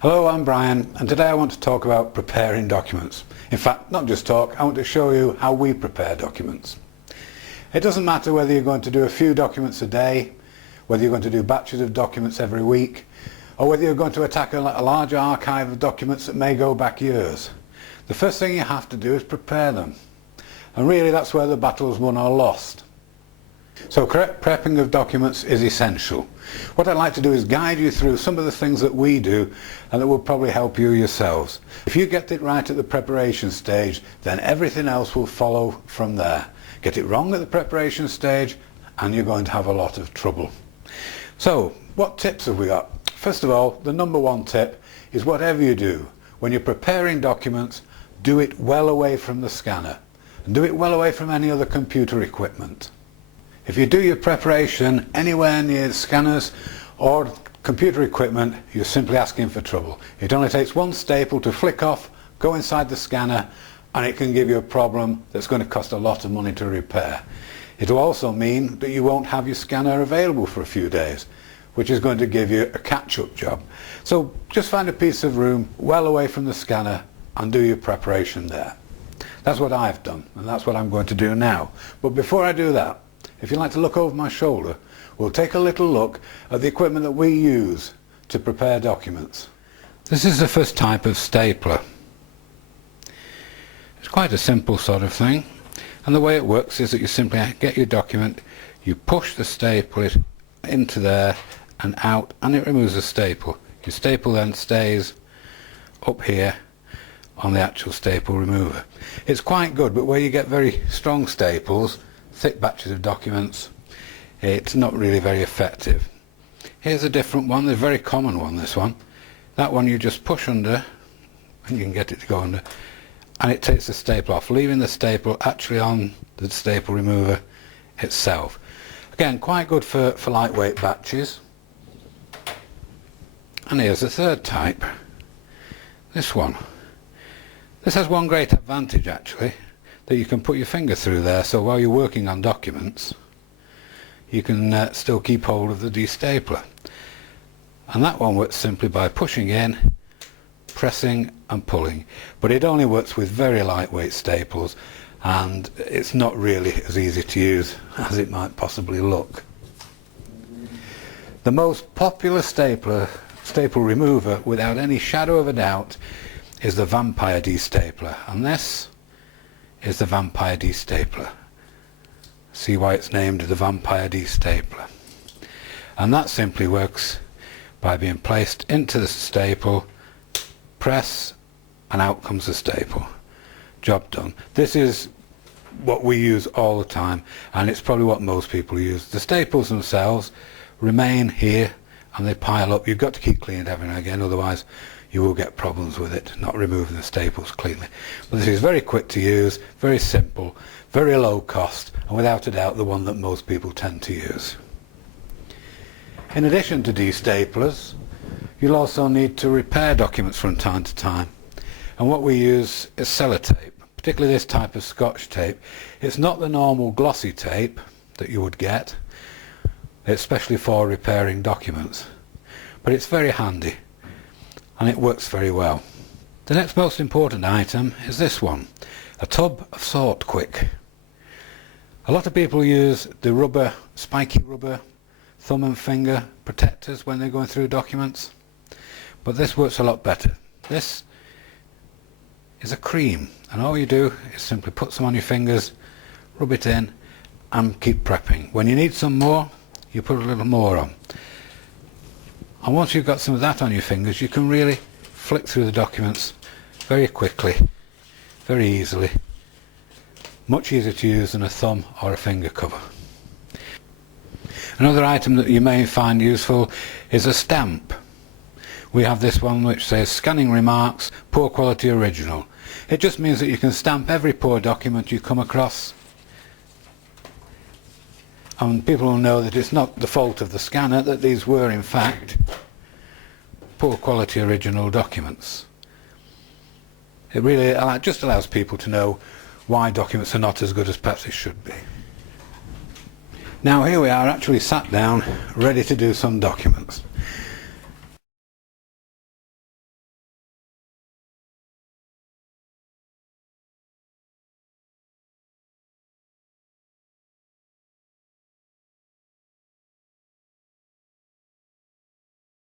Hello, I'm Brian, and today I want to talk about preparing documents. In fact, not just talk, I want to show you how we prepare documents. It doesn't matter whether you're going to do a few documents a day, whether you're going to do batches of documents every week, or whether you're going to attack a large archive of documents that may go back years. The first thing you have to do is prepare them. And really that's where the battle is won or lost. So correct prepping of documents is essential. What I'd like to do is guide you through some of the things that we do and that will probably help you yourselves. If you get it right at the preparation stage, then everything else will follow from there. Get it wrong at the preparation stage and you're going to have a lot of trouble. So what tips have we got? First of all, the number one tip is whatever you do, when you're preparing documents, do it well away from the scanner and do it well away from any other computer equipment. If you do your preparation anywhere near scanners or computer equipment, you're simply asking for trouble. It only takes one staple to flick off, go inside the scanner, and it can give you a problem that's going to cost a lot of money to repair. It'll also mean that you won't have your scanner available for a few days, which is going to give you a catch-up job. So just find a piece of room well away from the scanner and do your preparation there. That's what I've done, and that's what I'm going to do now. But before I do that, if you'd like to look over my shoulder, we'll take a little look at the equipment that we use to prepare documents. This is the first type of stapler. It's quite a simple sort of thing, and the way it works is that you simply get your document, you push the staple into there and out, and it removes the staple. Your staple then stays up here on the actual staple remover. It's quite good, but where you get very strong staples, thick batches of documents, it's not really very effective. Here's a different one, the very common one, this one. That one you just push under, and you can get it to go under, and it takes the staple off, leaving the staple actually on the staple remover itself. Again, quite good for lightweight batches. And here's the third type, this one. This has one great advantage actually, that you can put your finger through there, so while you're working on documents you can still keep hold of the destapler. And that one works simply by pushing in, pressing and pulling, but it only works with very lightweight staples and it's not really as easy to use as it might possibly look. The most popular staple remover without any shadow of a doubt is the Vampire destapler, and this is the Vampire destapler. See why it's named the Vampire destapler. And that simply works by being placed into the staple, press, and out comes the staple. Job done. This is what we use all the time, and it's probably what most people use. The staples themselves remain here and they pile up. You've got to keep cleaning every now and again, otherwise you will get problems with it, not removing the staples cleanly. But this is very quick to use, very simple, very low cost, and without a doubt the one that most people tend to use. In addition to destaplers, you'll also need to repair documents from time to time. And what we use is sellotape, particularly this type of Scotch tape. It's not the normal glossy tape that you would get, especially for repairing documents, but it's very handy and it works very well. The next most important item is this one, a tub of Sort Quick. A lot of people use the rubber, spiky rubber, thumb and finger protectors when they're going through documents, but this works a lot better. This is a cream, and all you do is simply put some on your fingers, rub it in, and keep prepping. When you need some more, you put a little more on. And once you've got some of that on your fingers, you can really flick through the documents very quickly, very easily. Much easier to use than a thumb or a finger cover. Another item that you may find useful is a stamp. We have this one which says scanning remarks, poor quality original. It just means that you can stamp every poor document you come across, and people will know that it's not the fault of the scanner, that these were in fact poor quality original documents. It really just allows people to know why documents are not as good as perhaps they should be. Now here we are actually sat down ready to do some documents.